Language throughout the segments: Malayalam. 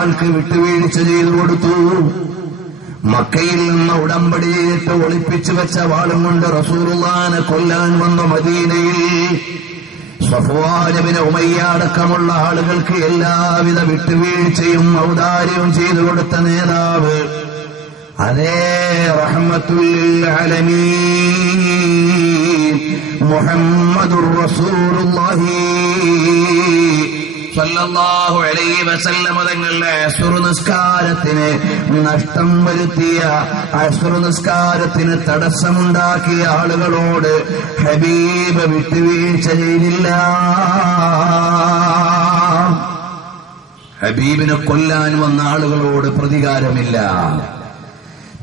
ആൾക്ക് വിട്ടുവീഴ്ച ചെയ്തു കൊടുത്തു. മക്കയിൽ നിന്ന് ഉടമ്പടി ചെയ്തിട്ട് ഒളിപ്പിച്ചു വെച്ച വാളും കൊണ്ട് റസൂലുള്ളാഹിനെ കൊല്ലാൻ വന്ന മദീനയിൽ സഫ്വാൻ ഇബ്നു ഉമയ്യ അടക്കമുള്ള ആളുകൾക്ക് എല്ലാവിധ വിട്ടുവീഴ്ചയും ഔദാര്യവും ചെയ്തു കൊടുത്ത നേതാവ് അതേ റഹ്മത്തുൽ ലിൽ ആലമീൻ മുഹമ്മദുർ റസൂലുള്ളാഹി സല്ലല്ലാഹു അലൈഹി വസല്ലം തങ്ങളുടെ അസ്ർ നിസ്കാരത്തിന് നഷ്ടം വരുത്തിയ, അസ്ർ നിസ്കാരത്തിന് തടസ്സമുണ്ടാക്കിയ ആളുകളോട് ഹബീബ് വിട്ടുവീഴ്ച ചെയ്തില്ല. ഹബീബിനെ കൊല്ലാൻ വന്ന ആളുകളോട് പ്രതികാരമില്ല.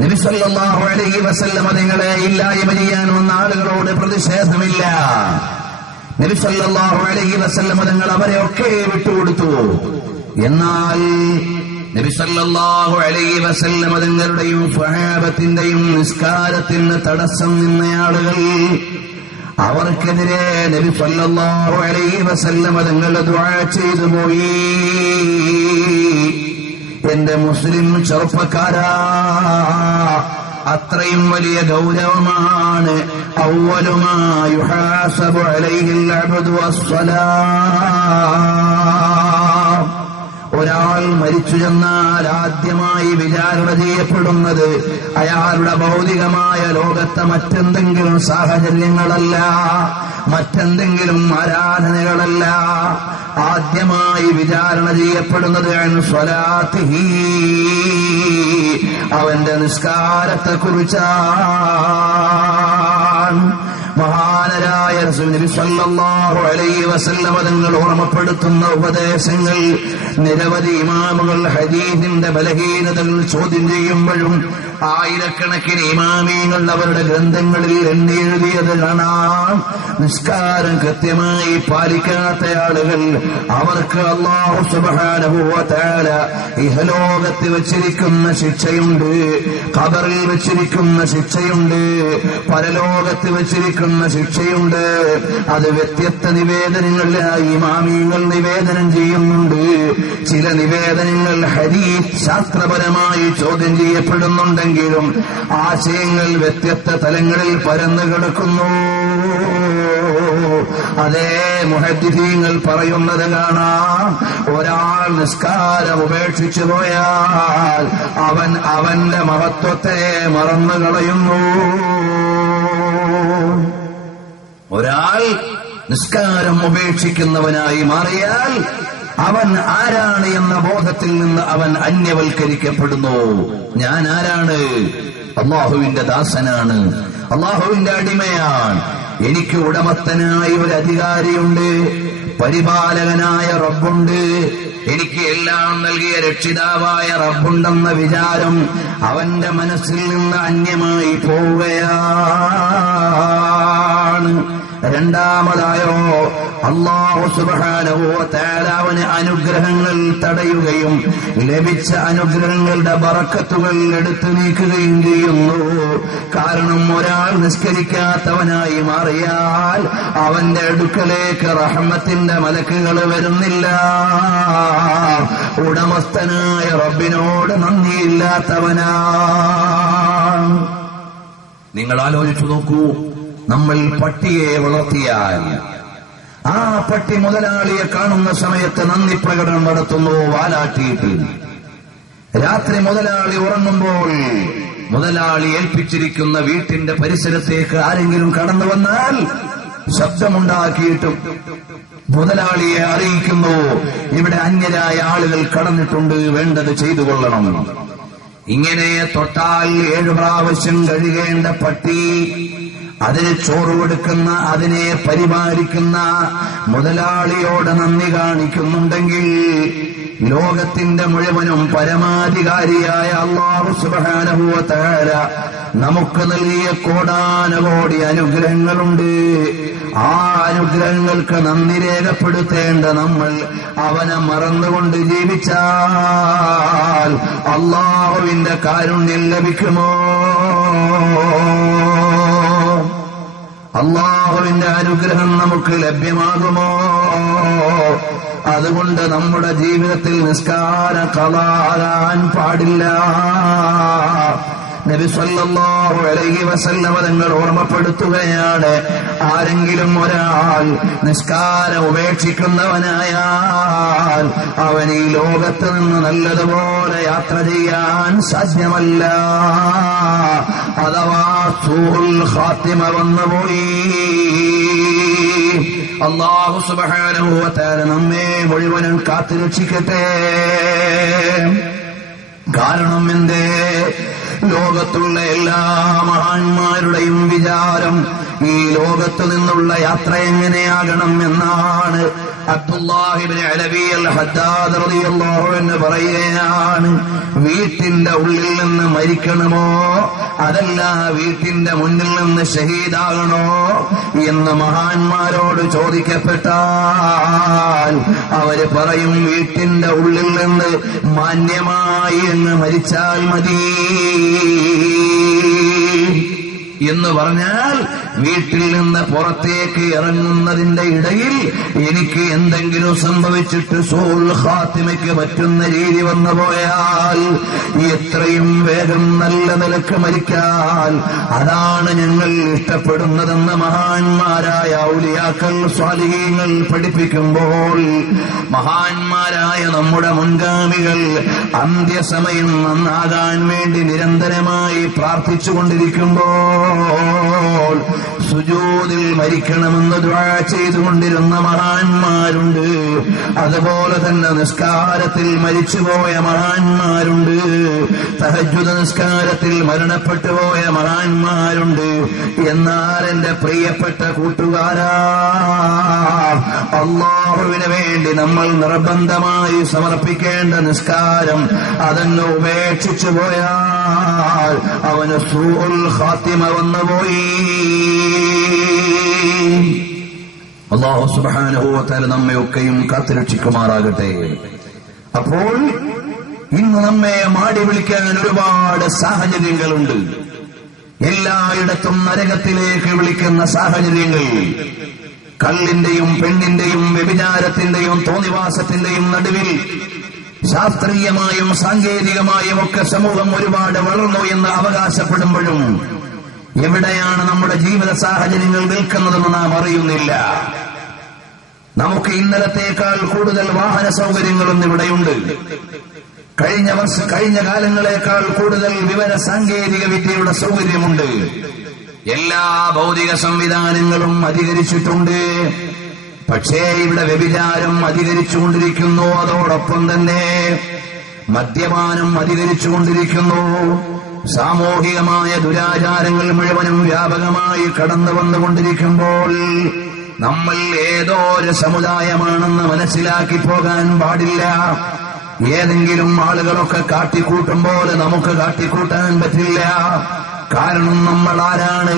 നബി സല്ലല്ലാഹു അലൈഹി വസല്ലം തങ്ങളെ ഇല്ലായ്മ ചെയ്യാൻ വന്ന ആളുകളോട് പ്രതിഷേധമില്ല. നബി സല്ലല്ലാഹു അലൈഹി വസല്ലം തങ്ങൾ അവരെയൊക്കെ വിട്ടുകൊടുത്തു. എന്നാൽ നബി സല്ലല്ലാഹു അലൈഹി വസല്ലം തങ്ങളുടെയും സ്വഹാബത്തിന്റെയും നിസ്കാരത്തിന് തടസ്സം നിന്നയാളുകൾ, അവർക്കെതിരെ നബി സല്ലല്ലാഹു അലൈഹി വസല്ലം തങ്ങൾ ദുആ ചെയ്തു പോയി. എന്റെ മുസ്ലിം ചെറുപ്പക്കാരാ, അത്രയും വലിയ ഗൗരവമാണ് അവ്വലു മാ യുഹാസബു അലൈഹിൽ അബ്ദു അസ്സലാം. ഒരാൾ മരിച്ചു ചെന്നാൽ ആദ്യമായി വിചാരണ ചെയ്യപ്പെടുന്നത് അയാളുടെ ഭൗതികമായ ലോകത്തെ മറ്റെന്തെങ്കിലും സാഹചര്യങ്ങളല്ല, മറ്റെന്തെങ്കിലും ആരാധനകളല്ല. ആദ്യമായി വിചാരണ ചെയ്യപ്പെടുന്നത് സ്വലാത്തിഹി, അവന്റെ നിസ്കാരത്തെ കുറിച്ചാണ്. മഹാനരായ റസൂൽ നബി സല്ലല്ലാഹു അലൈഹി വസല്ലം തങ്ങൾ ഓർമ്മപ്പെടുത്തുന്ന ഉപദേശങ്ങൾ നിരവധി ഇമാമുകൾ ഹദീസിന്റെ ബലഹീനതകൾ ചോദ്യം ചെയ്യുമ്പോഴും ആയിരക്കണക്കിന് ഇമാമീങ്ങൾ അവരുടെ ഗ്രന്ഥങ്ങളിൽ എണ്ണി എഴുതിയത് കാണാം. നിസ്കാരം കൃത്യമായി പാലിക്കാത്ത ആളുകൾ, അവർക്ക് അല്ലാഹു സുബ്ഹാനഹു വ തആല ഇഹലോകത്ത് വെച്ചിരിക്കുന്ന ശിക്ഷയുണ്ട്, ഖബറിൽ വെച്ചിരിക്കുന്ന ശിക്ഷയുണ്ട്, പരലോകത്ത് വെച്ചിരിക്കുന്ന ശിക്ഷയുണ്ട്. അത് വ്യത്യസ്ത നിവേദനങ്ങളിലായി ഇമാമീങ്ങൾ നിവേദനം ചെയ്യുന്നുണ്ട്. ചില നിവേദനങ്ങൾ ഹദീസ് ശാസ്ത്രപരമായി ചോദ്യം ചെയ്യപ്പെടുന്നുണ്ടെങ്കിലും ആശയങ്ങൾ വ്യത്യസ്ത തലങ്ങളിൽ പരന്നു കിടക്കുന്നു. അതേ മുഹദ്ദിസീങ്ങൾ പറയുന്നത് കാണാം, ഒരാൾ നിസ്കാരം ഉപേക്ഷിച്ചു പോയാൽ അവൻ അവന്റെ മഹത്വത്തെ മറന്നു കളയുന്നു. ഒരാൾ നിസ്കാരം ഉപേക്ഷിക്കുന്നവനായി മാറിയാൽ അവൻ ആരാണ് എന്ന ബോധത്തിൽ നിന്ന് അവൻ അന്യവൽക്കരിക്കപ്പെടുന്നു. ഞാൻ ആരാണ്? അല്ലാഹുവിന്റെ ദാസനാണ്, അല്ലാഹുവിന്റെ അടിമയാണ്. എനിക്ക് ഉടമസ്ഥനായ ഒരു അധികാരിയുണ്ട്, പരിപാലകനായ റബ്ബുണ്ട്, എനിക്ക് എല്ലാം നൽകിയ രക്ഷിതാവായ റബ്ബുണ്ടെന്ന വിചാരം അവന്റെ മനസ്സിൽ നിന്ന് അന്യമായി പോവുകയാണ്. രണ്ടാമതായോ, അല്ലാഹു സുബ്ഹാനഹു വ തആല അവന് അനുഗ്രഹങ്ങൾ തടയുകയും ലഭിച്ച അനുഗ്രഹങ്ങളുടെ ബറക്കത്തുകൾ എടുത്തു നീക്കുകയും ചെയ്യുന്നു. കാരണം ഒരാൾ നിസ്കരിക്കാത്തവനായി മാറിയാൽ അവന്റെ അടുക്കലേക്ക് റഹ്മത്തിന്റെ മലക്കുകൾ വരുന്നില്ല. ഉടമസ്ഥനായ റബ്ബിനോട് നന്ദിയില്ലാത്തവനാണ്. നിങ്ങൾ ആലോചിച്ചു നോക്കൂ, നമ്മൾ പട്ടിയെ വളർത്തിയാൽ ആ പട്ടി മുതലാളിയെ കാണുന്ന സമയത്ത് നന്ദി പ്രകടനം നടത്തുന്നു വാലാട്ടിയിട്ട്. രാത്രി മുതലാളി ഉറങ്ങുമ്പോൾ മുതലാളി ഏൽപ്പിച്ചിരിക്കുന്ന വീട്ടിന്റെ പരിസരത്തേക്ക് ആരെങ്കിലും കടന്നു വന്നാൽ ശബ്ദമുണ്ടാക്കിയിട്ടും മുതലാളിയെ അറിയിക്കുന്നു, ഇവിടെ അന്യരായ ആളുകൾ കടന്നിട്ടുണ്ട്, വേണ്ടത് ചെയ്തു കൊള്ളണം. ഇങ്ങനെ തൊട്ടാൽ 7 പ്രാവശ്യം കഴുകേണ്ട പട്ടി, അതിന് ചോറ് കൊടുക്കുന്ന, അതിനെ പരിപാലിക്കുന്ന മുതലാളിയോട് നന്ദി കാണിക്കുന്നുണ്ടെങ്കിൽ ലോകത്തിന്റെ മുഴുവനും പരമാധികാരിയായ അല്ലാഹു സുബ്ഹാനഹു വ തആല നമുക്ക് നൽകിയ കോടാനുകോടി അനുഗ്രഹങ്ങളുണ്ട്. ആ അനുഗ്രഹങ്ങൾക്ക് നന്ദി രേഖപ്പെടുത്തേണ്ട നമ്മൾ അവനെ മറന്നുകൊണ്ട് ജീവിച്ചാൽ അല്ലാഹുവിന്റെ കാരുണ്യം ലഭിക്കുമോ? അല്ലാഹുവിന്റെ അനുഗ്രഹം നമുക്ക് ലഭ്യമാകുമോ? അതുകൊണ്ട് നമ്മുടെ ജീവിതത്തിൽ നിസ്കാരം ഖളാആകാൻ പാടില്ല. നബി സല്ലല്ലാഹു അലൈഹി വസല്ലം തങ്ങൾ ഓർമ്മപ്പെടുത്തുകയാണ്, ആരെങ്കിലും ഒരാൾ നിസ്കാരം ഉപേക്ഷിക്കുന്നവനായാൽ അവൻ ഈ ലോകത്ത് നിന്ന് നല്ലതുപോലെ യാത്ര ചെയ്യാൻ സാധ്യമല്ല. അഥവാ സൂഉൽ ഖാത്തിമ വന്നുപോയി. അല്ലാഹു സുബ്ഹാനഹു വ തആല നമ്മെ മുഴുവനും കാത്തുരക്ഷിക്കട്ടെ. കാരണം എന്തേ? ലോകത്തുള്ള എല്ലാ മഹാന്മാരുടെയും വിചാരം ഈ ലോകത്തു നിന്നുള്ള യാത്ര എങ്ങനെയാകണം എന്നാണ്. അബ്ദുല്ലാഹി ഇബ്നു അലവി അൽ ഹദ്ദാദ് റളിയല്ലാഹു അൻഹു പറയുകയാണ്, വീട്ടിന്റെ ഉള്ളിൽ നിന്ന് മരിക്കണമോ അതല്ല വീട്ടിന്റെ മുന്നിൽ നിന്ന് ഷഹീദാകണോ എന്ന് മഹാന്മാരോട് ചോദിക്കപ്പെട്ടാൽ അവര് പറയും, വീട്ടിന്റെ ഉള്ളിൽ നിന്ന് മാന്യമായി എന്ന് മരിച്ചാൽ മതി എന്ന് പറഞ്ഞാൽ വീട്ടിൽ നിന്ന് പുറത്തേക്ക് ഇറങ്ങുന്നതിന്റെ ഇടയിൽ എനിക്ക് എന്തെങ്കിലും സംഭവിച്ചിട്ട് സൂഉൽ ഖാത്തിമയ്ക്ക് പറ്റുന്ന രീതി വന്നു പോയാൽ എത്രയും വേഗം നല്ല നിലക്ക് മരിക്കാൻ അതാണ് ഞങ്ങൾ ഇഷ്ടപ്പെടുന്നതെന്ന് മഹാന്മാരായ ഔലിയാക്കൾ സ്വാലിഹീങ്ങൾ പഠിപ്പിക്കുമ്പോൾ, മഹാന്മാരായ നമ്മുടെ മുൻഗാമികൾ അന്ത്യസമയം നന്നാകാൻ വേണ്ടി നിരന്തരമായി പ്രാർത്ഥിച്ചുകൊണ്ടിരിക്കുമ്പോൾ സുജൂദിൽ മരിക്കണമെന്ന് ദുആ ചെയ്തുകൊണ്ടിരുന്ന മഹാന്മാരുണ്ട്. അതുപോലെ തന്നെ നിസ്കാരത്തിൽ മരിച്ചുപോയ മഹാന്മാരുണ്ട്. തഹജ്ജുദ് നിസ്കാരത്തിൽ മരണപ്പെട്ടു പോയ മഹാന്മാരുണ്ട്. എന്നാൽ എന്റെ പ്രിയപ്പെട്ട കൂട്ടുകാരാ, അല്ലാഹുവിന് വേണ്ടി നമ്മൾ നിർബന്ധമായി സമർപ്പിക്കേണ്ട നിസ്കാരം അതങ്ങ് ഉപേക്ഷിച്ചു പോയാൽ അവന് സൂഉൽ ഖാത്തിമ വന്നുപോയി. അല്ലാഹു സുബ്ഹാനഹു വ തആല നമ്മയൊക്കെയും കാത്തുരക്ഷിക്കുമാറാകട്ടെ. അപ്പോൾ ഇന്ന് നമ്മെ മാടി വിളിക്കാൻ ഒരുപാട് സാഹചര്യങ്ങളുണ്ട്. എല്ലായിടത്തും നരകത്തിലേക്ക് വിളിക്കുന്ന സാഹചര്യങ്ങൾ. കള്ളിന്റെയും പെണ്ണിന്റെയും വ്യഭിചാരത്തിന്റെയും തോന്നിവാസത്തിന്റെയും നടുവിൽ ശാസ്ത്രീയമായും സാങ്കേതികമായും ഒക്കെ സമൂഹം ഒരുപാട് വളർന്നു എന്ന് അവകാശപ്പെടുമ്പോഴും എവിടെയാണ് നമ്മുടെ ജീവിത സാഹചര്യങ്ങൾ നിൽക്കുന്നതെന്ന് നാം അറിയുന്നില്ല. നമുക്ക് ഇന്നലത്തേക്കാൾ കൂടുതൽ വാഹന സൗകര്യങ്ങളൊന്നും ഇവിടെയുണ്ട്. കഴിഞ്ഞ കാലങ്ങളെക്കാൾ കൂടുതൽ വിവര സാങ്കേതിക വിദ്യയുടെ സൗകര്യമുണ്ട്. എല്ലാ ഭൗതിക സംവിധാനങ്ങളും അധികരിച്ചിട്ടുണ്ട്. പക്ഷേ ഇവിടെ വ്യഭിചാരം അധികരിച്ചുകൊണ്ടിരിക്കുന്നു. അതോടൊപ്പം തന്നെ മദ്യപാനം അധികരിച്ചുകൊണ്ടിരിക്കുന്നു. സാമൂഹികമായ ദുരാചാരങ്ങൾ മുഴുവനും വ്യാപകമായി കടന്നു വന്നുകൊണ്ടിരിക്കുമ്പോൾ നമ്മൾ ഏതോ ഒരു സമുദായമാണെന്ന് മനസ്സിലാക്കി പോകാൻ പാടില്ല. ഏതെങ്കിലും ആളുകളൊക്കെ കാട്ടിക്കൂട്ടുമ്പോൾ നമുക്ക് കാട്ടിക്കൂട്ടാൻ പറ്റില്ല. കാരണം നമ്മൾ ആരാണ്?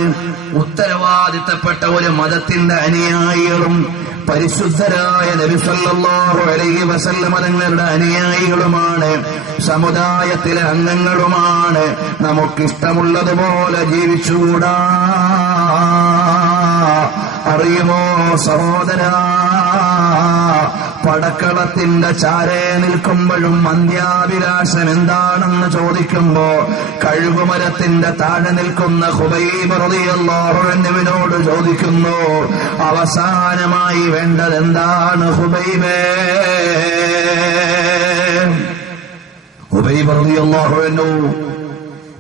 ഉത്തരവാദിത്തപ്പെട്ട ഒരു മതത്തിന്റെ അനുയായികളും പരിശുദ്ധരായ നബി സല്ലല്ലാഹു അലൈഹി വസല്ലം തങ്ങളുടെ അനുയായികളുമാണ്. സമുദായത്തിലെ അംഗങ്ങളുമാണ്. നമുക്കിഷ്ടമുള്ളതുപോലെ ജീവിച്ചുകൂടാ. അറിയുമോ സഹോദരാ, പടക്കളത്തിന്റെ ചാരേ നിൽക്കുമ്പോഴും അന്ത്യാഭിലാഷം എന്താണെന്ന് ചോദിക്കുമ്പോ കഴുകുമരത്തിന്റെ താഴെ നിൽക്കുന്ന ഖുബൈബ് റളിയല്ലാഹു അൻഹുവിനോട് ചോദിക്കുന്നു, അവസാനമായി വേണ്ടത് എന്താണ് ഖുബൈബേ? ഖുബൈബ് റളിയല്ലാഹു അൻഹു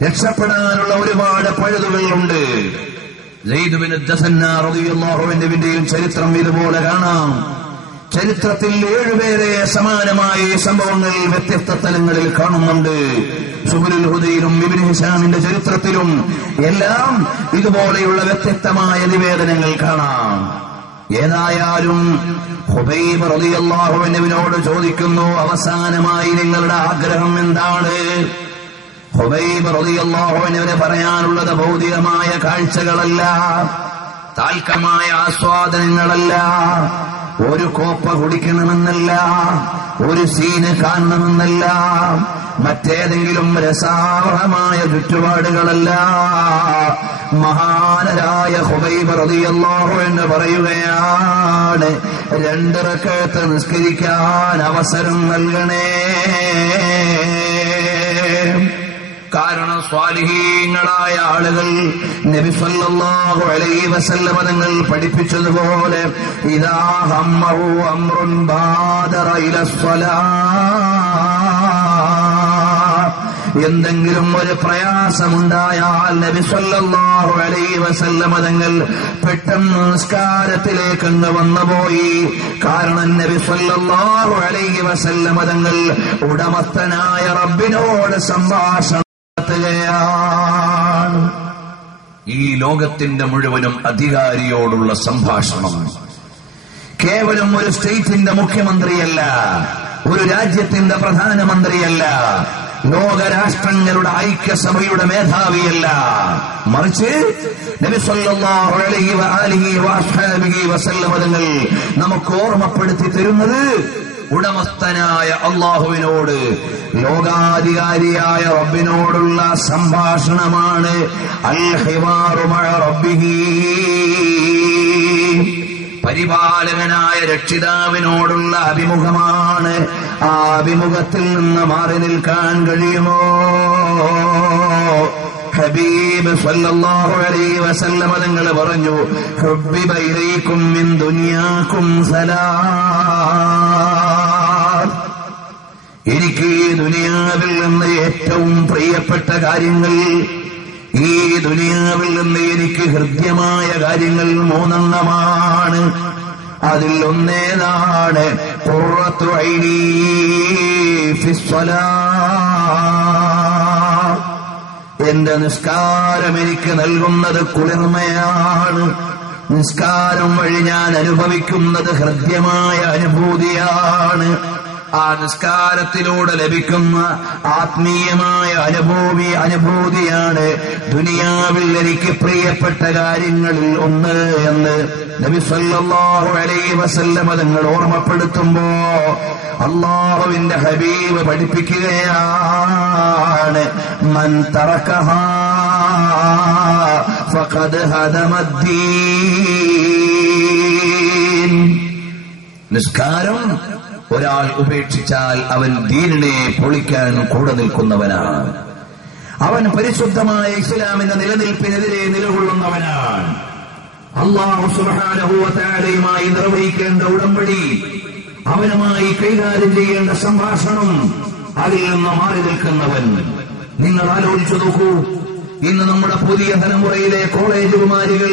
രക്ഷപ്പെടാനുള്ള ഒരുപാട് പഴുതുകളുണ്ട്. സയ്യിദ് ബിൻ ദസന്ന റളിയല്ലാഹു അൻഹുവിന്റെയും ചരിത്രം ഇതുപോലെ കാണാം. ചരിത്രത്തിൽ 7 പേരെ സമാനമായ സംഭവങ്ങൾ വ്യത്യസ്ത തലങ്ങളിൽ കാണുന്നുണ്ട്. സുബുലുൽ ഹുദയിലും ഇബ്നു ഹിശാമിന്റെ ചരിത്രത്തിലും എല്ലാം ഇതുപോലെയുള്ള വ്യത്യസ്തമായ നിവേദനങ്ങൾ കാണാം. ഏതായാലും ഖുബൈബ് റളിയല്ലാഹു അൻഹുവിനോട് ചോദിക്കുന്നു, അവസാനമായി നിങ്ങളുടെ ആഗ്രഹം എന്താണ്? ഖുബൈബ് റളിയല്ലാഹു അൻഹുവിന് പറയാനുള്ളത് ഭൗതികമായ കാഴ്ചകളല്ല, താൽക്കാലികമായ ആസ്വാദനങ്ങളല്ല, ഒരു കോപ്പ കുടിക്കണമെന്നല്ല, ഒരു സീന് കാണണമെന്നല്ല, മറ്റേതെങ്കിലും രസാവഹമായ ചുറ്റുപാടുകളല്ല. മഹാനരായ ഖുബൈബ് റളിയല്ലാഹു അൻഹു പറയുകയാണ്, 2 റക്അത്ത് നിസ്കരിക്കാൻ അവസരം നൽകണേ. കാരണം സ്വാലിഹീങ്ങളായ ആളുകൾ നബി സല്ലല്ലാഹു അലൈഹി വസല്ലം തങ്ങൾ പഠിപ്പിച്ചതുപോലെ ഇദാ ഹമ്മഹു അംറുൻ ബാദറ ഇലസ്സലാത്ത്, എന്തെങ്കിലും ഒരു പ്രയാസമുണ്ടായാൽ നബി സല്ലല്ലാഹു അലൈഹി വസല്ലം തങ്ങൾ പെട്ടെന്ന് നിസ്കാരത്തിലേക്ക് വന്നുപോയി. കാരണം നബി സല്ലല്ലാഹു അലൈഹി വസല്ലം തങ്ങൾ ഉടമസ്ഥനായ റബ്ബിനോട് സംഭാഷണം നടത്തുകയാണ്. ഈ ലോകത്തിന്റെ മുഴുവനും അധികാരിയോടുള്ള സംഭാഷണം. കേവലം ഒരു സ്റ്റേറ്റിന്റെ മുഖ്യമന്ത്രിയല്ല, ഒരു രാജ്യത്തിന്റെ പ്രധാനമന്ത്രിയല്ല, ലോകരാഷ്ട്രങ്ങളുടെ ഐക്യസഭയുടെ മേധാവിയല്ല, മറിച്ച് നബി സല്ലല്ലാഹു അലൈഹി വആലിഹി വഅസ്ഹാബിഹി വസല്ലം തങ്ങൾ നമുക്ക് ഓർമ്മപ്പെടുത്തി തരുന്നത് ഉടമസ്ഥനായ അല്ലാഹുവിനോട്, ലോകാധികാരിയായ റബ്ബിനോടുള്ള സംഭാഷണമാണ്. അൽ ഹിവാറു മഅ റബ്ബിഹി, പരിപാലകനായ രക്ഷിതാവിനോടുള്ള അഭിമുഖമാണ്. ആ അഭിമുഖത്തിൽ നിന്ന് മാറി നിൽക്കാൻ കഴിയുമോ? ഹബീബ് സല്ലല്ലാഹു അലൈഹി വസല്ലം തങ്ങൾ പറഞ്ഞു, ഹുബ്ബിബ ഇലൈക്കും മിൻ ദുനിയാകും സലാത്ത്, എനിക്ക് ഈ ദുനിയാവിൽ നിന്ന് ഏറ്റവും പ്രിയപ്പെട്ട കാര്യങ്ങൾ, ഈ ദുനിയാവിൽ നിന്ന് എനിക്ക് ഹൃദ്യമായ കാര്യങ്ങൾ 3 എണ്ണമാണ്. അതിൽ ഒന്നേതാണ് ഖുർറത്തു ഐനി ഫിസ്സലാത്ത്, എന്റെ നിസ്കാരം എനിക്ക് നൽകുന്നത് കുളിർമയാണ്. നിസ്കാരം വഴി ഞാൻ അനുഭവിക്കുന്നത് ഹൃദ്യമായ അനുഭൂതിയാണ്. ആ നിസ്കാരത്തിലൂടെ ലഭിക്കുന്ന ആത്മീയമായ അനുഭൂതിയാണ് ദുനിയാവിൽ എനിക്ക് പ്രിയപ്പെട്ട കാര്യങ്ങളിൽ ഒന്ന് എന്ന് നബി സല്ലല്ലാഹു അലൈഹി വസല്ലം തങ്ങൾ ഓർമ്മപ്പെടുത്തുമ്പോ അല്ലാഹുവിന്റെ ഹബീബ് പഠിപ്പിക്കുകയാണ്, മൻ തറകഹാ ഫഖദ് ഹദമദ്ദീൻ, നിസ്കാരം ഒരാൾ ഉപേക്ഷിച്ചാൽ അവൻ ദീനിനെ പൊളിക്കാൻ കൂടെ നിൽക്കുന്നവനാണ്. അവൻ പരിശുദ്ധമായ ഇസ്ലാമിന്റെ നിലനിൽപ്പിനെതിരെ നിലകൊള്ളുന്നവനാണ്. അല്ലാഹു സുബ്ഹാനഹു വ തആലയുമായി നിർവഹിക്കേണ്ട ഉടമ്പടി, അവനുമായി കൈകാര്യം ചെയ്യേണ്ട സംഭാഷണം, അതിൽ നിന്ന് മാറി നിൽക്കുന്നവൻ. നിങ്ങൾ ആലോചിച്ചു നോക്കൂ, ഇന്ന് നമ്മുടെ പുതിയ തലമുറയിലെ കോളേജ് കുമാരികൾ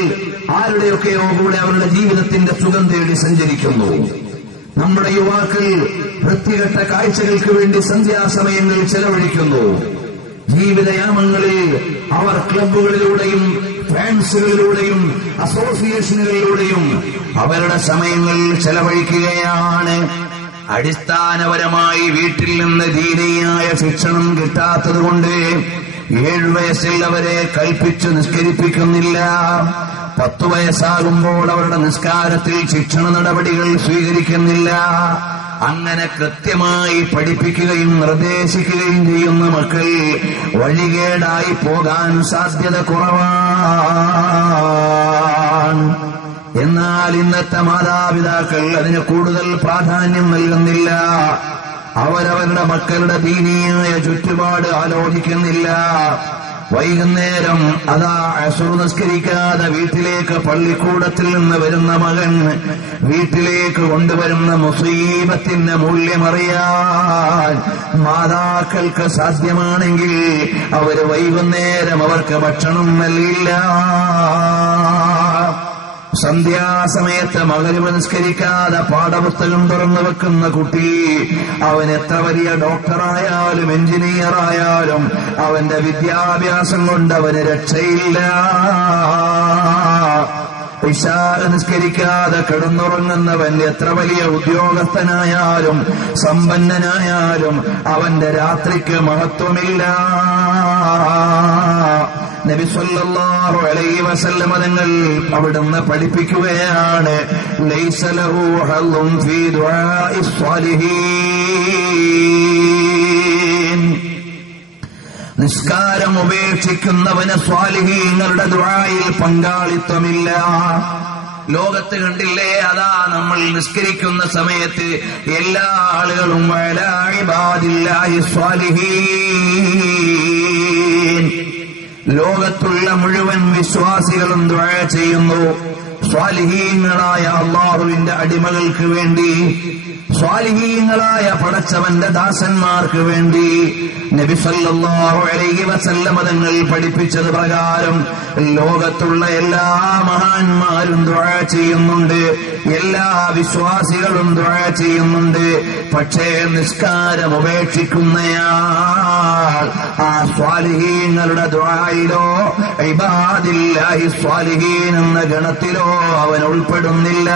ആരുടെയൊക്കെയോ കൂടെ അവരുടെ ജീവിതത്തിന്റെ സുഖം തേടി സഞ്ചരിക്കുന്നു. നമ്മുടെ യുവാക്കൾ വൃത്തികെട്ട കാഴ്ചകൾക്ക് വേണ്ടി സന്ധ്യാസമയങ്ങളിൽ ചെലവഴിക്കുന്നു. ജീവിതയാമങ്ങളിൽ അവർ ക്ലബ്ബുകളിലൂടെയും ഫാൻസുകളിലൂടെയും അസോസിയേഷനുകളിലൂടെയും അവരുടെ സമയങ്ങൾ ചെലവഴിക്കുകയാണ്. അടിസ്ഥാനപരമായി വീട്ടിൽ നിന്ന് ദീനീയായ ശിക്ഷണം കിട്ടാത്തതുകൊണ്ട് 7 വയസ്സിൽ അവരെ കൽപ്പിച്ച് നിസ്കരിപ്പിക്കുന്നില്ല. 10 വയസ്സാകുമ്പോൾ അവരുടെ നിസ്കാരത്തിൽ ശിക്ഷണ നടപടികൾ സ്വീകരിക്കുന്നില്ല. അങ്ങനെ കൃത്യമായി പഠിപ്പിക്കുകയും നിർദ്ദേശിക്കുകയും ചെയ്യുന്ന മക്കൾ വഴികേടായി പോകാൻ സാധ്യത കുറവാണ്. എന്നാൽ ഇന്നത്തെ മാതാപിതാക്കൾ അതിന് കൂടുതൽ പ്രാധാന്യം നൽകുന്നില്ല. അവരവരുടെ മക്കളുടെ ദീനീയായ ചുറ്റുപാട് ആലോചിക്കുന്നില്ല. വൈകുന്നേരം അതാ അസുർ നിസ്കരിക്കാതെ വീട്ടിലേക്ക് പള്ളിക്കൂടത്തിൽ നിന്ന് വരുന്ന മകൻ വീട്ടിലേക്ക് കൊണ്ടുവരുന്ന മുസീബത്തിന്റെ മൂല്യമറിയാൻ മാതാക്കൾക്ക് സാധ്യമാണെങ്കിൽ അവർ വൈകുന്നേരം അവർക്ക് ഭക്ഷണം നൽകില്ല. സന്ധ്യാസമയത്ത് മഗ്‌രിബ് നിസ്കരിക്കാതെ പാഠപുസ്തകം തുറന്നു വെക്കുന്ന കുട്ടി, അവൻ എത്ര വലിയ ഡോക്ടറായാലും എഞ്ചിനീയറായാലും അവന്റെ വിദ്യാഭ്യാസം കൊണ്ട് അവന് രക്ഷയില്ല. ഇശാ നിസ്കരിക്കാതെ കിടന്നുറങ്ങുന്നവൻ എത്ര വലിയ ഉദ്യോഗസ്ഥനായാലും സമ്പന്നനായാലും അവന്റെ രാത്രിക്ക് മഹത്വമില്ല. നബി സല്ലല്ലാഹു അലൈഹി വസല്ലം തങ്ങൾ അവിടുന്ന് പഠിപ്പിക്കുകയാണ്, ലൈസ ലഹു ഹള്ളുൻ ഫീ ദുആഇ സ്വാലിഹീൻ, നിസ്കാരം ഉപേക്ഷിക്കുന്നവന് സ്വാലിഹീങ്ങളുടെ ദുആയിൽ പങ്കാളിത്തമില്ല. ലോകത്ത് കണ്ടില്ലേ, അതാ നമ്മൾ നിസ്കരിക്കുന്ന സമയത്ത് എല്ലാ ആളുകളും അലാ ഇബാദില്ലാഹി സ്വാലിഹീൻ, ലോകത്തുള്ള മുഴുവൻ വിശ്വാസികളും ദുആ ചെയ്യുന്നു സ്വാലിഹീങ്ങളായ അല്ലാഹുവിന്റെ അടിമകൾക്ക് വേണ്ടി, സ്വാലിഹീങ്ങളായ പടച്ചവന്റെ ദാസന്മാർക്ക് വേണ്ടി. നബി സല്ലല്ലാഹു അലൈഹി വസല്ലം തങ്ങൾ പഠിപ്പിച്ചത് പ്രകാരം ലോകത്തുള്ള എല്ലാ മഹാന്മാരും ദുആ ചെയ്യുന്നുണ്ട്, എല്ലാ വിശ്വാസികളും ദുആ ചെയ്യുന്നുണ്ട്. പക്ഷേ നിസ്കാരം ഉപേക്ഷിക്കുന്നയാൾ ആ സ്വാലിഹീങ്ങളുടെ ദുആയിലോ ഇബാദില്ലാഹി സ്വാലിഹീൻ എന്ന ഗണത്തിലോ അവൻ ഉൾപ്പെടുന്നില്ല,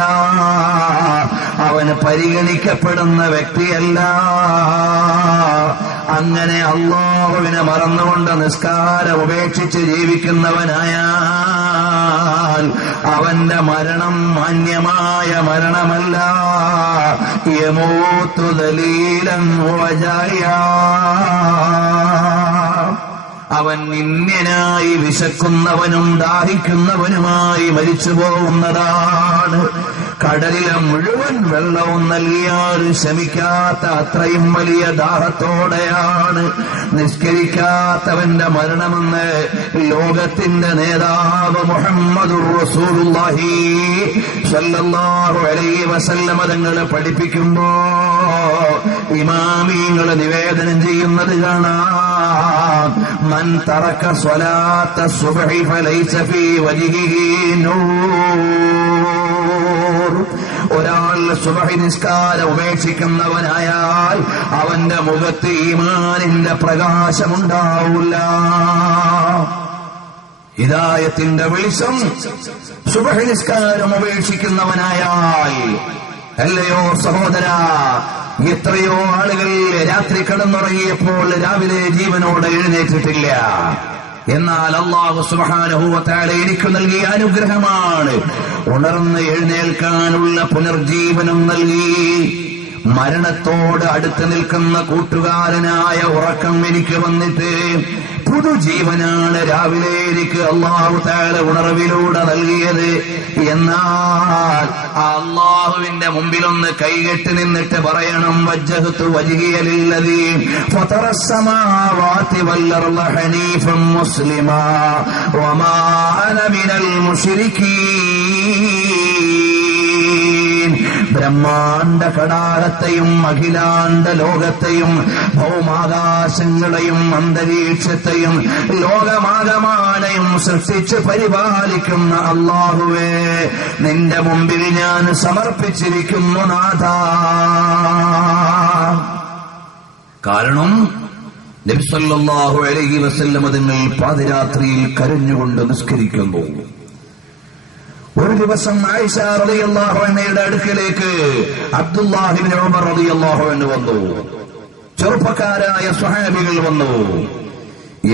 അവന് പരിഗണിക്കപ്പെടുന്ന വ്യക്തിയല്ല. അങ്ങനെ അല്ലാഹുവിനെ മറന്നുകൊണ്ട് നിസ്കാരം ഉപേക്ഷിച്ച് ജീവിക്കുന്നവനായാൽ അവന്റെ മരണം മാന്യമായ മരണമല്ല. യമൂതു ദലീലൻ വജായാ, അവൻ നിന്ദ്യനായി വിശക്കുന്നവനും ദാഹിക്കുന്നവനുമായി മരിച്ചു പോകുന്നതാണ്. കടലിലെ മുഴുവൻ വെള്ളവും നൽകിയാൽ ശമിക്കാത്ത അത്രയും വലിയ ദാഹത്തോടെയാണ് നിസ്കരിക്കാത്തവന്റെ മരണമെന്ന് ലോകത്തിന്റെ നേതാവ് മുഹമ്മദുർ റസൂലുള്ളാഹി സ്വല്ലല്ലാഹു അലൈഹി വസല്ലം തങ്ങളെ പഠിപ്പിക്കുമ്പോ ഇമാമികളെ നിവേദനം ചെയ്യുന്നത് കാണാം. മൻ തറക സ്വലാത്ത സുബ്ഹി ഫലൈസ ഫീ വജ്ഹിഹി നൂർ, ഒരാൾ സുബ്ഹി നിസ്കാരം ഉപേക്ഷിക്കുന്നവനായാൽ അവന്റെ മുഖത്ത് ഈമാനിന്റെ പ്രകാശമുണ്ടാവില്ല. ഹിദായത്തിന്റെ വെളിച്ചം സുബ്ഹി നിസ്കാരം ഉപേക്ഷിക്കുന്നവനായാൽ, അല്ലയോ സഹോദരാ, എത്രയോ ആളുകൾ രാത്രി കിടന്നുറങ്ങിയപ്പോൾ രാവിലെ ജീവനോടെ എഴുന്നേറ്റിട്ടില്ല. എന്നാൽ അല്ലാഹു സുബ്ഹാനഹു വ തആല എനിക്ക് നൽകിയ അനുഗ്രഹമാണ്, ഉണർന്ന് എഴുന്നേൽക്കാനുള്ള പുനർജീവനം നൽകി. മരണത്തോട് അടുത്ത് നിൽക്കുന്ന കൂട്ടുകാരനായ ഉറക്കം എനിക്ക് വന്നിട്ട് പുതുജീവനാണ് രാവിലെ എനിക്ക് അല്ലാഹു തആല ഉണർവിലൂടെ നൽകിയത്. എന്നാൽ ആ അല്ലാഹുവിന്റെ മുമ്പിലൊന്ന് കൈകെട്ടി നിന്നിട്ട് പറയണം, വജ്ജഹ്തു വജ്ഹിയ ലില്ലദീ ഫതറസ് സമാവാതി വൽ അർള ഹനീഫൻ മുസ്ലിമാ വമാ അന മിനൽ മുശ്രിക്കീൻ. ബ്രഹ്മാണ്ഡ കടാരത്തെയും അഖിലാണ്ഡ ലോകത്തെയും ഭൗമാകാശങ്ങളെയും അന്തരീക്ഷത്തെയും ലോകമാകമാനയും സൃഷ്ടിച്ച് പരിപാലിക്കുന്ന അല്ലാഹുവേ, നിന്റെ മുമ്പിൽ ഞാൻ സമർപ്പിച്ചിരിക്കുന്നു നാഥാ. കാരണം നബി സല്ലല്ലാഹു അലൈഹി വസല്ലം തങ്ങൾ പാതിരാത്രിയിൽ കരഞ്ഞുകൊണ്ട് നിസ്കരിക്കുന്നു. ഒരു ദിവസം ആയിഷ റളിയല്ലാഹു അൻഹയുടെ അടുക്കലേക്ക് അബ്ദുല്ലാഹി ഇബ്നു ഉമർ റളിയല്ലാഹു അൻഹു വന്നു. ചെറുപ്പക്കാരായ സ്വഹാബികൾ വന്നു.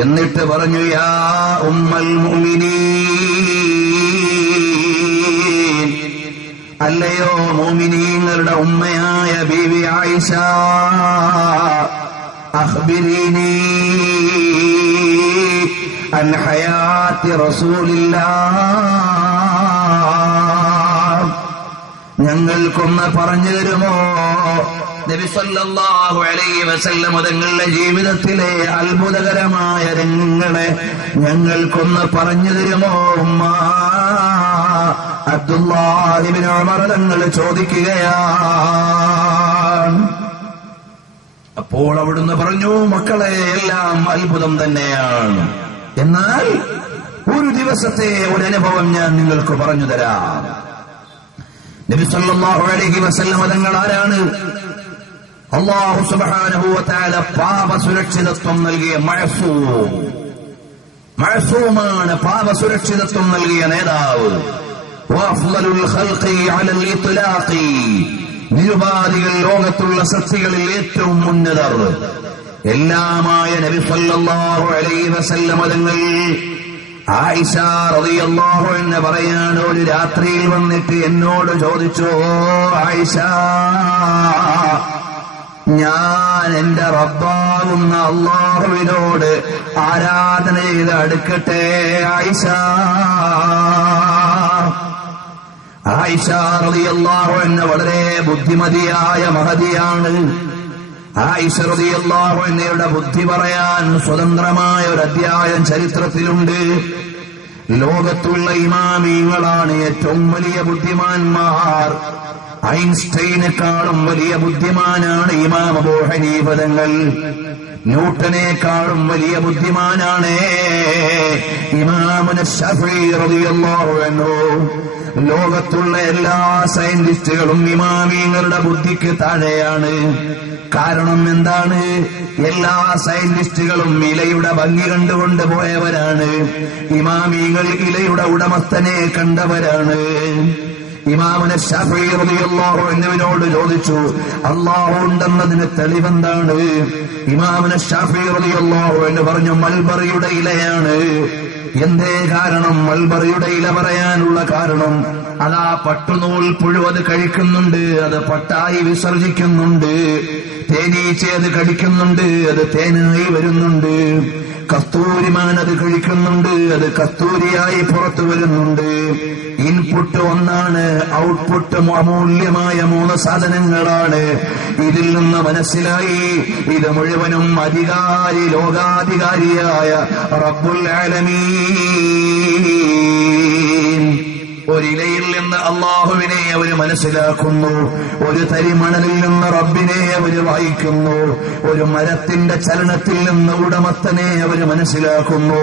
എന്നിട്ട് പറഞ്ഞു, യാ ഉമ്മൽ മുഅ്മിനീൻ, അല്ലയോ മുഅ്മിനീങ്ങളുടെ ഉമ്മയായ ബീവി ആയിഷ, അഖ്ബിരീനി അൻ ഹയാത്തി റസൂലില്ലാഹ്, ഞങ്ങൾക്കൊന്ന് പറഞ്ഞു തരുമോ നബി സല്ലല്ലാഹു അലൈഹി വസല്ലം തങ്ങളുടെ ജീവിതത്തിലെ അത്ഭുതകരമായ രംഗങ്ങളെ ഞങ്ങൾക്കൊന്ന് പറഞ്ഞു തരുമോ ഉമ്മ? അബ്ദുല്ലാഹി ഇബ്നു ഉമർ തങ്ങൾ ചോദിക്കുകയാണ്. അപ്പോൾ അവിടുന്ന് പറഞ്ഞു, മക്കളെ, എല്ലാം അത്ഭുതം തന്നെയാണ്. എന്നാൽ ഒരു ദിവസത്തെ ഒരു അനുഭവം ഞാൻ നിങ്ങൾക്ക് പറഞ്ഞു തരാം. നബി സല്ലല്ലാഹു അലൈഹി വസല്ലം തങ്ങൾ ആരാണ്? അല്ലാഹു സുബ്ഹാനഹു വ തആല പാപ സുരക്ഷിതത്വം നൽകിയ മഅസൂമാണ്, പാപ സുരക്ഷിതത്വം നൽകിയ നേതാവ്. വഅഫ്ളലുൽ ഖൽഖി അലൽ ഇത്ലാഖി, നിരുപാധികൾ ലോകത്തുള്ള സൃഷ്ടികളിൽ ഏറ്റവും ഉന്നതർ എല്ലാമായ നബി സല്ലല്ലാഹു അലൈഹി വസല്ലം തങ്ങൾ ആയിഷ റളിയല്ലാഹു അൻഹ പറയാണ്, ഒരു രാത്രിയിൽ വന്നിട്ട് എന്നോട് ചോദിച്ചു, ആയിഷ, ഞാൻ എന്റെ റബ്ബാകുന്ന അല്ലാഹുവിനോട് ആരാധന ചെയ്ത് അടുക്കട്ടെ. ആയിഷ റളിയല്ലാഹു അൻഹ വളരെ ബുദ്ധിമതിയായ മഹതിയാണ്. ആയിഷ റളിയല്ലാഹു അൻഹയുടെ ബുദ്ധി പറയാൻ സ്വതന്ത്രമായ ഒരു അധ്യായം ചരിത്രത്തിലുണ്ട്. ലോകത്തുള്ള ഇമാമീങ്ങളാണ് ഏറ്റവും വലിയ ബുദ്ധിമാന്മാർ. ഐൻസ്റ്റൈനേക്കാളും വലിയ ബുദ്ധിമാനാണ് ഇമാം അബൂ ഹനീഫ തങ്ങൾ. ന്യൂട്ടനേക്കാളും വലിയ ബുദ്ധിമാനാണ് ഇമാമുന ശഫീഈ റളിയല്ലാഹു അൻഹു. ലോകത്തുള്ള എല്ലാ സയന്റിസ്റ്റുകളും ഇമാമീങ്ങളുടെ ബുദ്ധിക്ക് താഴെയാണ്. കാരണം എന്താണ്? എല്ലാ സയന്റിസ്റ്റുകളും ഇലയുടെ ഭംഗി കണ്ടുകൊണ്ട് പോയവരാണ്. ഇമാമീങ്ങൾ ഇലയുടെ ഉടമസ്ഥനെ കണ്ടവരാണ്. ഇമാമുന ശഫീഈ റളിയല്ലാഹു അൻഹുവിനോട് ചോദിച്ചു, അല്ലാഹു ഉണ്ടെന്നതിന് തെളിവെന്താണ്? ഇമാമുന ശഫീഈ റളിയല്ലാഹു അൻഹു പറഞ്ഞു, മൽബറിയുടെ ഇലയാണ്. എന്തേ കാരണം? മൽബറിയുടെ ഇല പറയാനുള്ള കാരണം, അതാ പട്ടുനൂൽ പുഴു അത് കഴിക്കുന്നുണ്ട്, അത് പട്ടായി വിസർജിക്കുന്നുണ്ട്. തേനീച്ച അത് കടിക്കുന്നുണ്ട്, അത് തേനായി വരുന്നുണ്ട്. കസ്തൂരിമാൻ അത് കഴിക്കുന്നുണ്ട്, അത് കസ്തൂരിയായി പുറത്തു വരുന്നുണ്ട്. ഇൻപുട്ട് ഒന്നാണ്, ഔട്ട്പുട്ട് അമൂല്യമായ 3 സാധനങ്ങളാണ്. ഇതിൽ നിന്ന് മനസ്സിലായി ഇത് മുഴുവനും അധികാരി, ലോകാധികാരിയായ റബ്ബുൽ ആലമീൻ. ഒരിലയിൽ നിന്ന് അള്ളാഹുവിനെ അവർ മനസ്സിലാക്കുന്നു, ഒരു തരി മണലിൽ നിന്ന് റബ്ബിനെ അവർ വായിക്കുന്നു, ഒരു മരത്തിന്റെ ചലനത്തിൽ നിന്ന് ഉടമസ്ഥനെ അവർ മനസ്സിലാക്കുന്നു.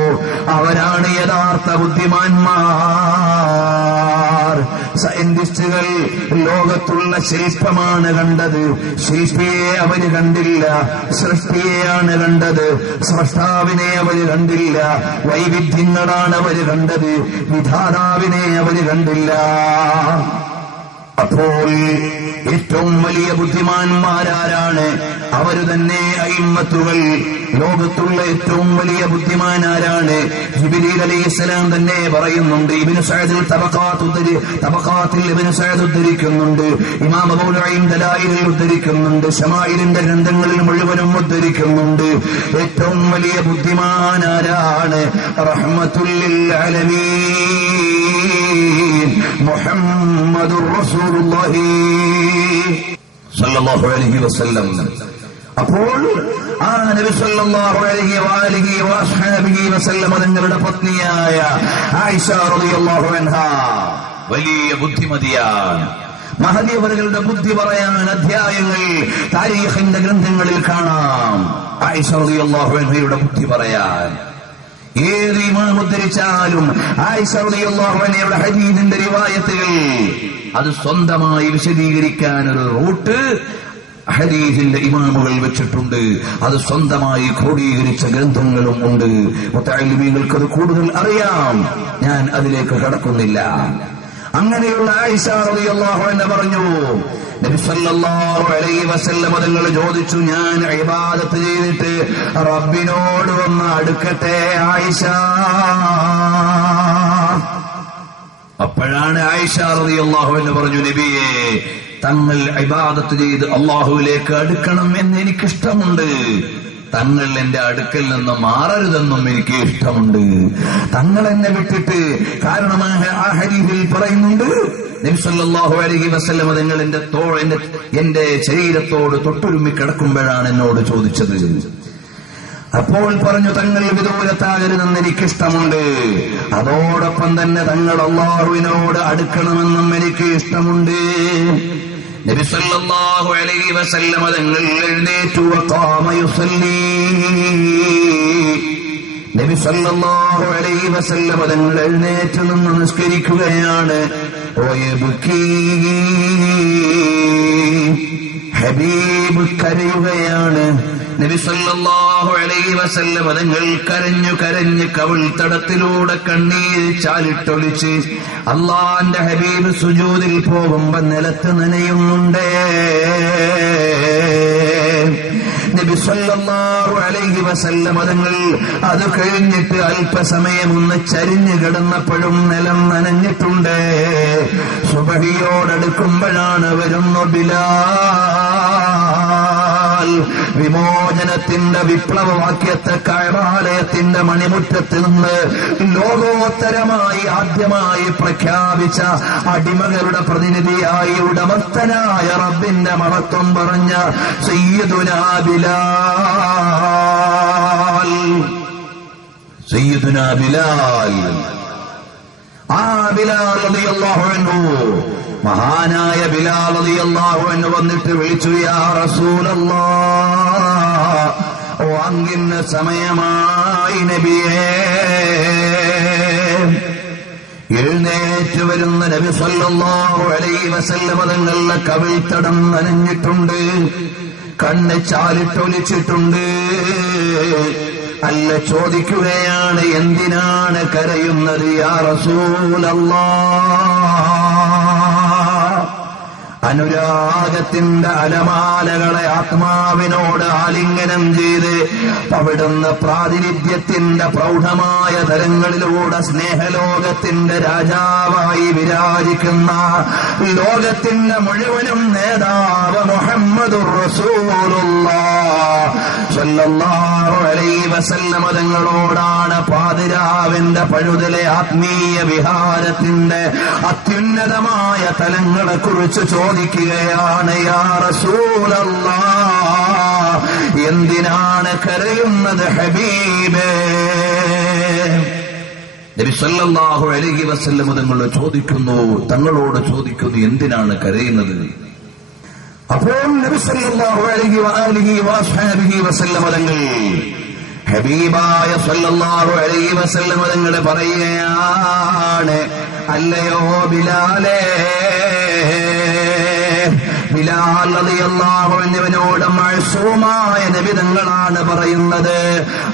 അവരാണ് യഥാർത്ഥ ബുദ്ധിമാന്മാർ. സയന്റിസ്റ്റുകൾ ലോകത്തുള്ള ശില്പമാണ് കണ്ടത്, ശില്പിയെ അവര് കണ്ടില്ല. സൃഷ്ടിയെയാണ് കണ്ടത്, സ്രഷ്ടാവിനെ അവര് കണ്ടില്ല. വൈവിധ്യങ്ങളാണ് അവര് കണ്ടത്, വിധാതാവിനെ അവര് കണ്ടില്ല. അപ്പോൾ ഏറ്റവും വലിയ ബുദ്ധിമാന്മാരാരാണ്? അവര് തന്നെ അയിമ്മത്തുകൾ. ലോകത്തുള്ള ഏറ്റവും വലിയ ബുദ്ധിമാനാരാണ്? ജിബ്രീൽ അലൈഹിസ്സലാം തന്നെ പറയുന്നുണ്ട്. ഇബ്നു സഅദ് തബഖാത്തിൽ ഇബ്നു സഅദ് ഉദ്ധരിക്കുന്നുണ്ട്, ഇമാം അബൂ നുഈം ദലായിലിൽ ഉദ്ധരിക്കുന്നുണ്ട്, ശമായിലിന്റെ ഗ്രന്ഥങ്ങളിൽ മുഴുവനും ഉദ്ധരിക്കുന്നുണ്ട്. ഏറ്റവും വലിയ ബുദ്ധിമാനാരാണ്? റഹ്മത്തുൽ ലിൽ ആലമീൻ മുഹമ്മദുർ റസൂലുള്ളാഹി സല്ലല്ലാഹു അലൈഹി വസല്ലം. അപ്പോൾ ആ നബി സല്ലല്ലാഹു അലൈഹി വആലിഹി വഅസ്ഹാബിഹി വസല്ലം തങ്ങളുടെ പത്നിയായ ആയിഷ റളിയല്ലാഹു അൻഹാ വലിയ ബുദ്ധിമതിയാണ്. മഹദി അവരുടെ ബുദ്ധി പറയാൻ അധ്യായങ്ങൾ താരീഖിന്റെ ഗ്രന്ഥങ്ങളിൽ കാണാം. ആയിഷ റളിയല്ലാഹു അൻഹയുടെ ബുദ്ധി പറയാൻ ഏത് ഇമാം ഉദ്ധരിച്ചാലും ആയിഷ റളിയല്ലാഹു അൻഹയുടെ ഹദീസിന്റെ റിവായത്തുകൾ അത് സ്വന്തമായി വിശദീകരിക്കാൻ ഒരു റൂട്ട് ഹദീസിന്റെ ഇമാമുകൾ വെച്ചിട്ടുണ്ട്. അത് സ്വന്തമായി ക്രോഡീകരിച്ച ഗ്രന്ഥങ്ങളും ഉണ്ട്. മുതഅല്ലിമീങ്ങൾക്ക് അത് കൂടുതൽ അറിയാം, ഞാൻ അതിലേക്ക് കടക്കുന്നില്ല. അങ്ങനെയുള്ള ആയിഷ റളിയല്ലാഹു അൻഹ പറഞ്ഞു, നബി സല്ലല്ലാഹു അലൈഹി വസല്ലം തങ്ങൾ ചോദിച്ചു, ഞാൻ ഇബാദത്ത് ചെയ്തിട്ട് റബ്ബിനോട് വന്ന് അടുക്കട്ടെ ആയിഷ? അപ്പോഴാണ് ആയിഷ റളിയല്ലാഹു അൻഹ പറഞ്ഞു, നബിയേ, തങ്ങൾ ഇബാദത്ത് ചെയ്ത് അള്ളാഹുവിലേക്ക് അടുക്കണം എന്ന് എനിക്കിഷ്ടമുണ്ട്. തങ്ങൾ എന്റെ അടുക്കൽ നിന്ന് മാറരുതെന്നും എനിക്ക് ഇഷ്ടമുണ്ട്. തങ്ങൾ എന്നെ വിട്ടിട്ട്, കാരണം ആ ഹദീസിൽ പറയുന്നുണ്ട്, നബി സല്ലല്ലാഹു അലൈഹി വസല്ലം തങ്ങൾ എന്റെ ശരീരത്തോട് തൊട്ടുരുമ്മി കിടക്കുമ്പോഴാണ് എന്നോട് ചോദിച്ചത്. അപ്പോൾ പറഞ്ഞു, തങ്ങൾ വിദൂരത്താകരുതെന്ന് എനിക്കിഷ്ടമുണ്ട്. അതോടൊപ്പം തന്നെ തങ്ങൾ അള്ളാഹുവിനോട് അടുക്കണമെന്നും എനിക്ക് ഇഷ്ടമുണ്ട്. നബി സല്ലല്ലാഹു അലൈഹി വസല്ലം തങ്ങൾ എഴുന്നേറ്റു വഖാമ യുസല്ലി. നബി സല്ലല്ലാഹു അലൈഹി വസല്ലം തങ്ങൾ എഴുന്നേറ്റ് നിന്ന് നിസ്കരിക്കുകയാണ്. ഹബീബ് കരയുകയാണ്. നബി സല്ലല്ലാഹു അലൈഹി വസല്ലം തങ്ങൾ കരഞ്ഞു കരഞ്ഞ് കവിൾ തടത്തിലൂടെ കണ്ണീർ ചാലിട്ടൊളിച്ച് അള്ളാന്റെ ഹബീബ് സുജൂദിൽ പോകുമ്പോ നിലത്ത് നനയുന്നുണ്ട്. നബി സല്ലല്ലാഹു അലൈഹി വസല്ലം തങ്ങൾ അത് കഴിഞ്ഞിട്ട് അല്പസമയം ഒന്ന് ചരിഞ്ഞു കിടന്നപ്പോഴും നിലം നനഞ്ഞിട്ടുണ്ട്. സുബഹിയോടടുക്കുമ്പോഴാണ് വരുന്നു ബിലാൽ. ബിലാൽ വിമോചനത്തിന്റെ വിപ്ലവവാക്യത്തെ കഅബാലയത്തിന്റെ മണിമുറ്റത്തിൽ നിന്ന് ലോകോത്തരമായി ആദ്യമായി പ്രഖ്യാപിച്ച അടിമകളുടെ പ്രതിനിധിയായി ഉടമസ്ഥനായ റബ്ബിന്റെ മഹത്വം പറഞ്ഞ സയ്യിദുനാ ബിലാൽ. സയ്യിദുനാ ബിലാൽ, ആ ബിലാൽ റളിയല്ലാഹു അൻഹു, മഹാനായ ബിലാൽ റളിയല്ലാഹു അൻഹു വന്നിട്ട് വിളിച്ചു, യാ റസൂലല്ലാഹ്, വാങ്ങിന് സമയമായി നബിയേ. എഴുന്നേറ്റ് വരുന്ന നബി സല്ലല്ലാഹു അലൈഹി വസല്ലം തങ്ങളുടെ കവിൾത്തടം നനഞ്ഞിട്ടുണ്ട്, കണ്ണ് ചാലിട്ടൊലിച്ചിട്ടുണ്ട്. അല്ല ചോദിക്കുകയാണ്, എന്തിനാണ് കരയുന്നത് യാ റസൂലല്ലാഹ്? അനുരാഗത്തിന്റെ അലമാലകളെ ആത്മാവിനോട് ആലിംഗനം ചെയ്ത് അവിടുന്ന് പ്രാതിനിധ്യത്തിന്റെ പ്രൗഢമായ തലങ്ങളിലൂടെ സ്നേഹലോകത്തിന്റെ രാജാവായി വിരാജിക്കുന്ന ലോകത്തിന്റെ മുഴുവനും നേതാവ് മുഹമ്മദുർ റസൂലുള്ളാഹ് സ്വല്ലല്ലാഹു അലൈഹി വസല്ലം തങ്ങളോടാണ് പാതിരാവിന്റെ പഴുതിലെ ആത്മീയ വിഹാരത്തിന്റെ അത്യുന്നതമായ തലങ്ങളെ കുറിച്ച് ചോദിക്കുകയാണ്, യാ റസൂലല്ലാഹ്, എന്തിനാണ് കരയുന്നത് ഹബീബേ? നബി സല്ലല്ലാഹു അലൈഹി വസല്ലം തങ്ങളോട് ചോദിക്കുന്നു എന്തിനാണ് കരയുന്നത്? അപ്പോൾ നബി സല്ലല്ലാഹു അലൈഹി വസല്ലം തങ്ങൾ ഹബീബായ സല്ലല്ലാഹു അലൈഹി വസല്ലം തങ്ങൾ പറയുകയാണ്, അല്ലയോ ബിലാലേ, ബിലാൽ റളിയല്ലാഹു അൻഹുവിനോട് മഅ്സൂമായ നബി തങ്ങളാണ് പറയുന്നത്.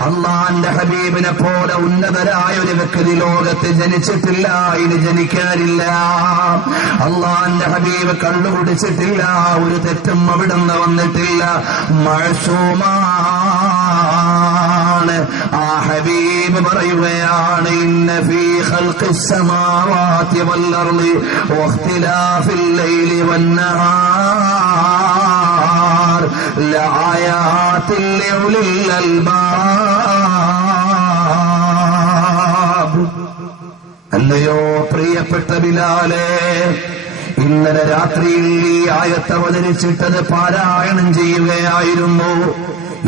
അല്ലാഹുവിന്റെ ഹബീബിനെ പോലെ ഉന്നതരായ ഒരു വ്യക്തി ലോകത്ത് ജനിച്ചിട്ടില്ല, ഇനി ജനിക്കാനില്ല. അല്ലാഹുവിന്റെ ഹബീബ് കള്ളുകുടിച്ചിട്ടില്ല, ഒരു തെറ്റും അവിടുന്ന് വന്നിട്ടില്ല, മഅ്സൂമാണ്. ആ ഹബീബ് പറയുകയാണ്, ഇന്ന ഫീ ഖൽഖിസ് സമാവാതി വൽ അർളി വഖ്തിലാഫിൽ ലൈലി വന്നഹാർ ലആയാതിൽ ലിഉലിൽ അൽബാബ്. അല്ലയോ പ്രിയപ്പെട്ട ബിലാലേ, ഇന്നലെ രാത്രിയിൽ ഈ ആയത്ത് അവതരിച്ചിട്ടത് പാരായണം ചെയ്യുകയായിരുന്നു.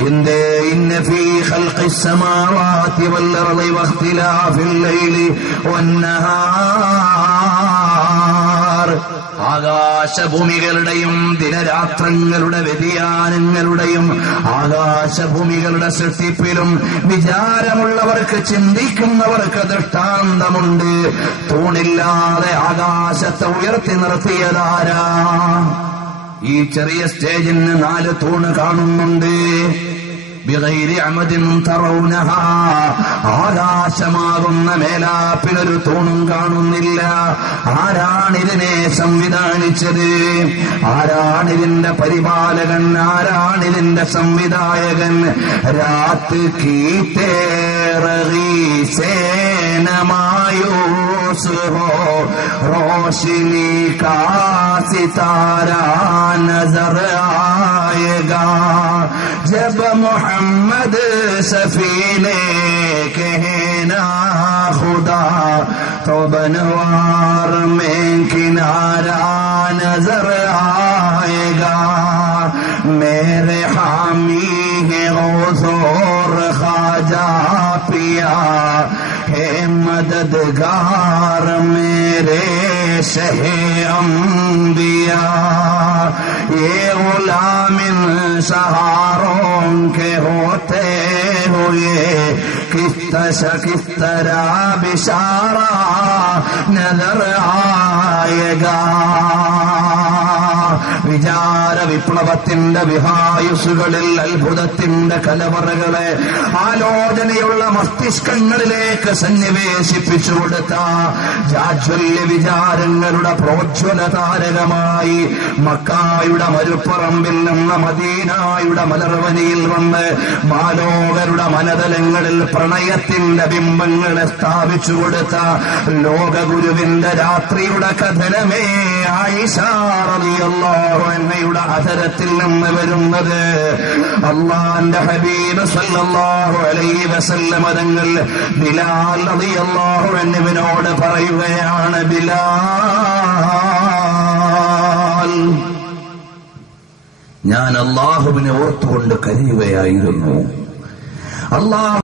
എന്തേ? ഇന്ന ഫീ ഖൽഖിസ് സമാവാതി വൽ അർളി വഖ്തിലാഫിൽ ലൈലി വന്നഹാർ, ആകാശഭൂമികളുടെയും ദിനരാത്രങ്ങളുടെ വ്യതിയാനങ്ങളുടെയും ആകാശഭൂമികളുടെ സൃഷ്ടിപ്പിലും വിചാരമുള്ളവർക്ക്, ചിന്തിക്കുന്നവർക്ക് ദൃഷ്ടാന്തമുണ്ട്. തൂണില്ലാതെ ആകാശത്തെ ഉയർത്തി നിർത്തിയതാരാ? ഈ ചെറിയ സ്റ്റേജിന് 4 തൂണ് കാണുന്നുണ്ട്. ബിഗൈരി അമദിൻ തറൗനഹാ, ആകാശമാകുന്ന മേലാപ്പിലൊരു തൂണും കാണുന്നില്ല. ആരാണിതിനെ സംവിധാനിച്ചത്? ആരാണിതിന്റെ പരിപാലകൻ? ആരാണിതിന്റെ സംവിധായകൻ? രാത്ത് കീത്തേ റഗീസേ നമായൂസ് ഹോ റോശനി കാ സിതാരാ നസർ ആയേഗാ जब मोहम्मद सफीने कहना खुदा तो बनवार में किनारा नजर आएगा. मेरे हामी है गौसोर ख्वाजा पिया है मददगार मेरे शहे अंबिया. ये गुलाम सहारों के होते हुए किस तरह बिशारा नजर आएगा. വിചാര വിപ്ലവത്തിന്റെ വിഹായുസുകളിൽ അത്ഭുതത്തിന്റെ കലവറകളെ ആലോചനയുള്ള മസ്തിഷ്കങ്ങളിലേക്ക് സന്നിവേശിപ്പിച്ചു കൊടുത്ത ജാജ്വല്യ വിചാരങ്ങളുടെ പ്രോജ്വല താരകമായി മക്കായുടെ മരുപ്പറമ്പിൽ നിന്ന് മദീനായുടെ മലർവനിയിൽ വന്ന് മാലോകരുടെ മനതലങ്ങളിൽ പ്രണയത്തിന്റെ ബിംബങ്ങളെ സ്ഥാപിച്ചു കൊടുത്ത ലോകഗുരുവിന്റെ രാത്രിയുടെ കഥനമേ ആയിഷ റളിയല്ലാഹു അൻഹയുടെ അധരത്തിൽ നിന്ന് വരുന്നത്. അല്ലാഹുവിന്റെ ഹബീബ് സല്ലല്ലാഹു അലൈഹി വസല്ലം തങ്ങൾ ബിലാൽ റളിയല്ലാഹു അൻഹുവിനോട് പറയുകയാണ്, ബിലാൽ, ഞാൻ അല്ലാഹുവിനെ ഓർത്തുകൊണ്ട് കരയുകയായിരുന്നു. അല്ലാഹു